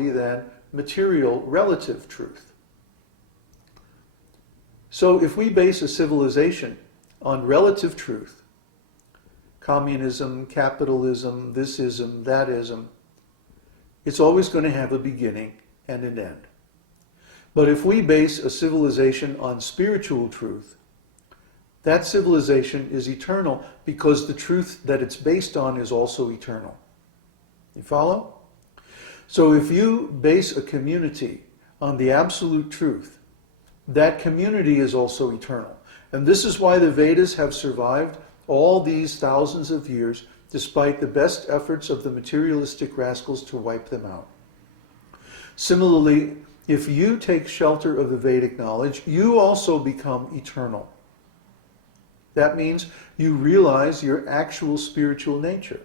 reality than material relative truth. So if we base a civilization on relative truth, communism, capitalism, thisism, thatism, it's always going to have a beginning and an end. But if we base a civilization on spiritual truth, that civilization is eternal because the truth that it's based on is also eternal. You follow? So if you base a community on the absolute truth, that community is also eternal. And this is why the Vedas have survived all these thousands of years, despite the best efforts of the materialistic rascals to wipe them out. Similarly, if you take shelter of the Vedic knowledge, you also become eternal. That means you realize your actual spiritual nature.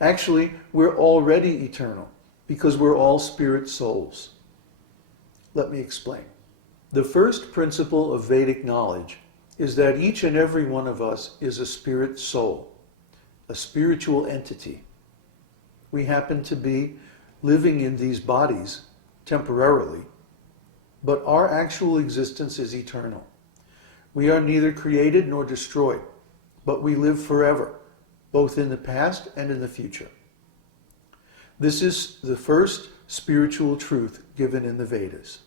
Actually, we're already eternal because we're all spirit souls. Let me explain. The first principle of Vedic knowledge is that each and every one of us is a spirit soul, a spiritual entity. We happen to be living in these bodies temporarily, but our actual existence is eternal. We are neither created nor destroyed, but we live forever, both in the past and in the future. This is the first spiritual truth given in the Vedas.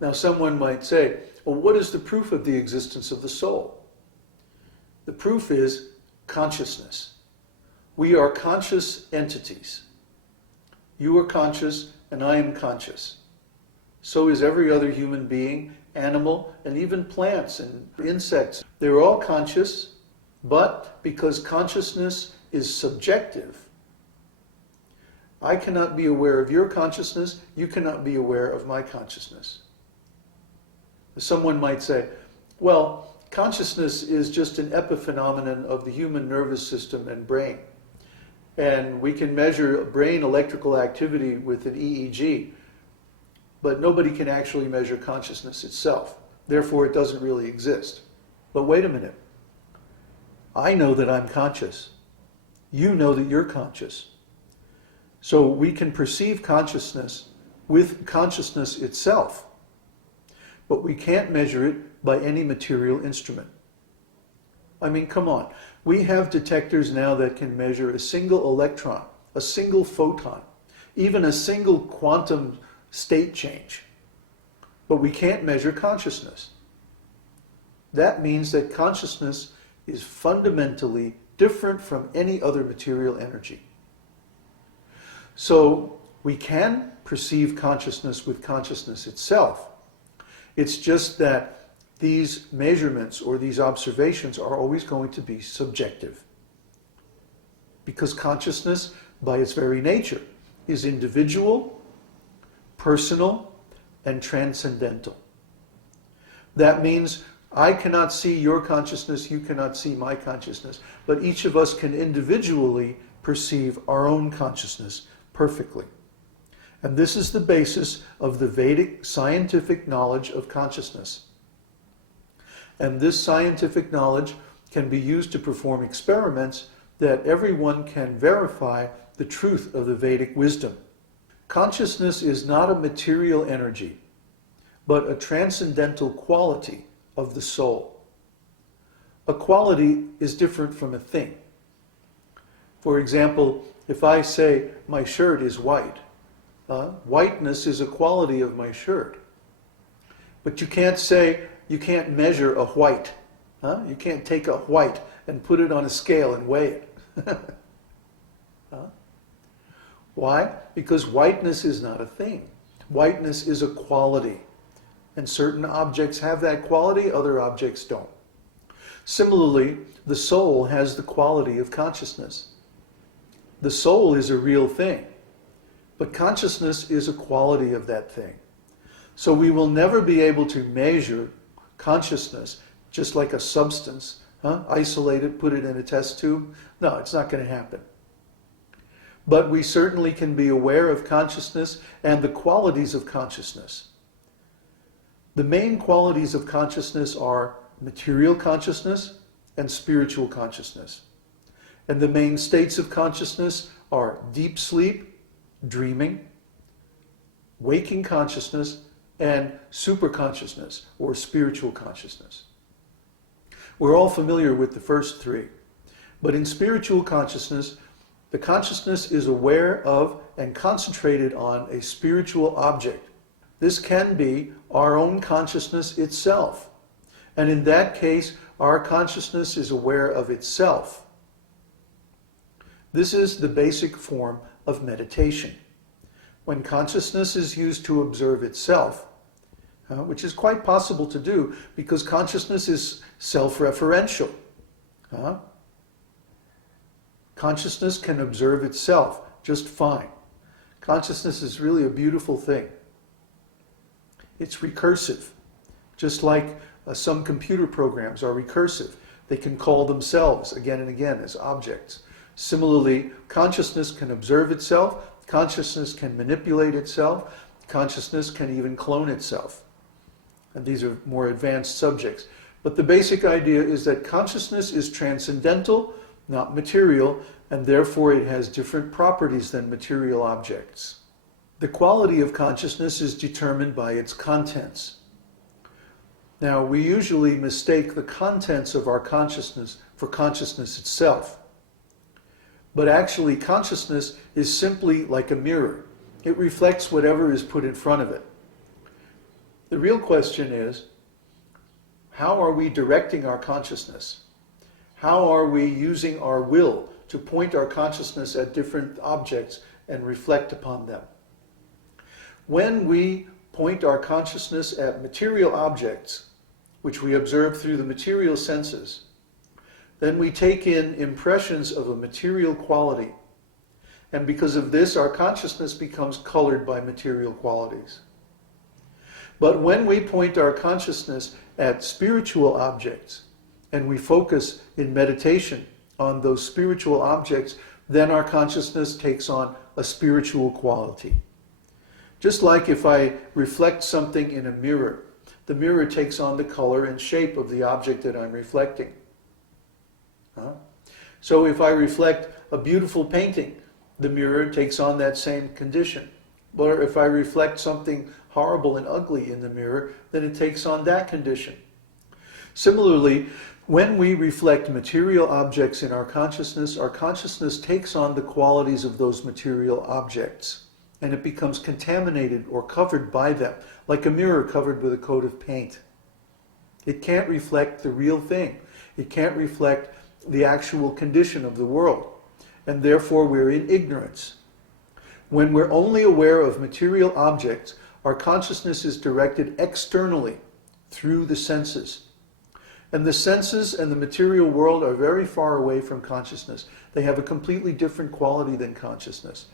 Now someone might say, well, what is the proof of the existence of the soul? The proof is consciousness. We are conscious entities. You are conscious and I am conscious. So is every other human being, animal, and even plants and insects. They're all conscious, but because consciousness is subjective, I cannot be aware of your consciousness, you cannot be aware of my consciousness. Someone might say, well, consciousness is just an epiphenomenon of the human nervous system and brain. And we can measure brain electrical activity with an EEG, but nobody can actually measure consciousness itself. Therefore, it doesn't really exist. But wait a minute. I know that I'm conscious. You know that you're conscious. So we can perceive consciousness with consciousness itself, but we can't measure it by any material instrument. I mean, come on. We have detectors now that can measure a single electron, a single photon, even a single quantum state change. But we can't measure consciousness. That means that consciousness is fundamentally different from any other material energy. So we can perceive consciousness with consciousness itself. It's just that these measurements or these observations are always going to be subjective. Because consciousness, by its very nature, is individual, personal, and transcendental. That means I cannot see your consciousness, you cannot see my consciousness, but each of us can individually perceive our own consciousness perfectly. And this is the basis of the Vedic scientific knowledge of consciousness. And this scientific knowledge can be used to perform experiments that everyone can verify the truth of the Vedic wisdom. Consciousness is not a material energy, but a transcendental quality of the soul. A quality is different from a thing. For example, if I say my shirt is white, whiteness is a quality of my shirt. But you can't measure a white. You can't take a white and put it on a scale and weigh it. Why? Because whiteness is not a thing. Whiteness is a quality. And certain objects have that quality, other objects don't. Similarly, the soul has the quality of consciousness. The soul is a real thing, but consciousness is a quality of that thing. So we will never be able to measure consciousness just like a substance, isolate it, put it in a test tube. No, it's not going to happen. But we certainly can be aware of consciousness and the qualities of consciousness. The main qualities of consciousness are material consciousness and spiritual consciousness. And the main states of consciousness are deep sleep, dreaming, waking consciousness, and superconsciousness or spiritual consciousness. We're all familiar with the first three, but in spiritual consciousness, the consciousness is aware of and concentrated on a spiritual object. This can be our own consciousness itself, and in that case, our consciousness is aware of itself. This is the basic form of meditation. When consciousness is used to observe itself, which is quite possible to do because consciousness is self-referential. Consciousness can observe itself just fine. Consciousness is really a beautiful thing. It's recursive, just like some computer programs are recursive. They can call themselves again and again as objects. Similarly, consciousness can observe itself, consciousness can manipulate itself, consciousness can even clone itself. And these are more advanced subjects. But the basic idea is that consciousness is transcendental, not material, and therefore it has different properties than material objects. The quality of consciousness is determined by its contents. Now, we usually mistake the contents of our consciousness for consciousness itself. But actually, consciousness is simply like a mirror. It reflects whatever is put in front of it. The real question is, how are we directing our consciousness? How are we using our will to point our consciousness at different objects and reflect upon them? When we point our consciousness at material objects, which we observe through the material senses, then we take in impressions of a material quality. And because of this, our consciousness becomes colored by material qualities. But when we point our consciousness at spiritual objects, and we focus in meditation on those spiritual objects, then our consciousness takes on a spiritual quality. Just like if I reflect something in a mirror, the mirror takes on the color and shape of the object that I'm reflecting. So if I reflect a beautiful painting, the mirror takes on that same condition. Or if I reflect something horrible and ugly in the mirror, then it takes on that condition. Similarly, when we reflect material objects in our consciousness takes on the qualities of those material objects, and it becomes contaminated or covered by them, like a mirror covered with a coat of paint. It can't reflect the real thing. It can't reflect the actual condition of the world, and therefore we're in ignorance. When we're only aware of material objects, our consciousness is directed externally through the senses. And the senses and the material world are very far away from consciousness. They have a completely different quality than consciousness.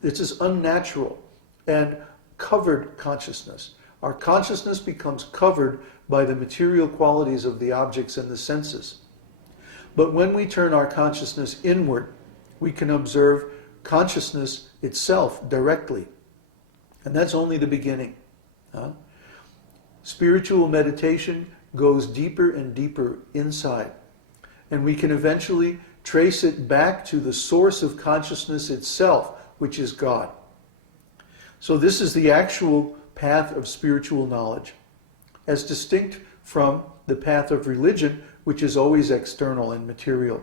This is unnatural and covered consciousness. Our consciousness becomes covered by the material qualities of the objects and the senses. But when we turn our consciousness inward, we can observe consciousness itself directly. And that's only the beginning. Spiritual meditation goes deeper and deeper inside. And we can eventually trace it back to the source of consciousness itself, which is God. So this is the actual path of spiritual knowledge, as distinct from the path of religion, which is always external and material.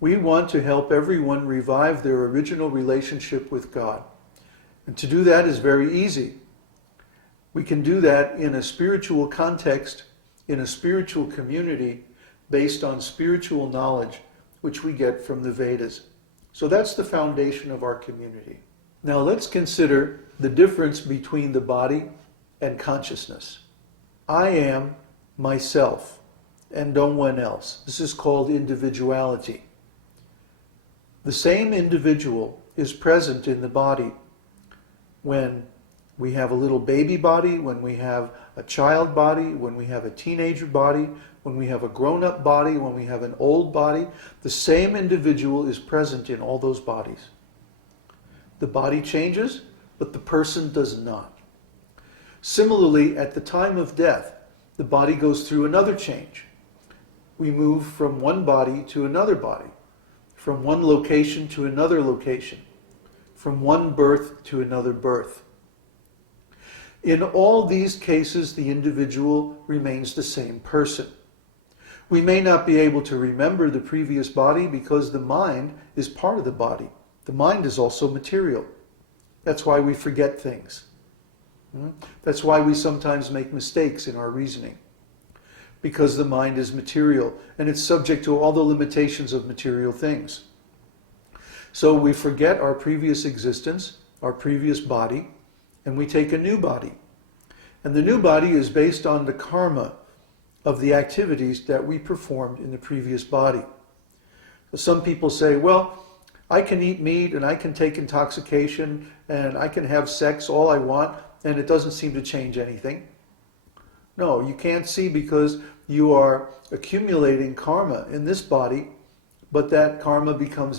We want to help everyone revive their original relationship with God. And to do that is very easy. We can do that in a spiritual context, in a spiritual community, based on spiritual knowledge, which we get from the Vedas. So that's the foundation of our community. Now let's consider the difference between the body and consciousness. I am myself and no one else. This is called individuality. The same individual is present in the body when we have a little baby body, when we have a child body, when we have a teenager body, when we have a grown-up body, when we have an old body. The same individual is present in all those bodies. The body changes, but the person does not. Similarly, at the time of death, the body goes through another change. We move from one body to another body, from one location to another location. from one birth to another birth. In all these cases, the individual remains the same person. We may not be able to remember the previous body because the mind is part of the body. The mind is also material. That's why we forget things. That's why we sometimes make mistakes in our reasoning. Because the mind is material and it's subject to all the limitations of material things. So we forget our previous existence, our previous body, and we take a new body. And the new body is based on the karma of the activities that we performed in the previous body. So some people say, well, I can eat meat and I can take intoxication and I can have sex all I want and it doesn't seem to change anything. No, you can't see because you are accumulating karma in this body, but that karma becomes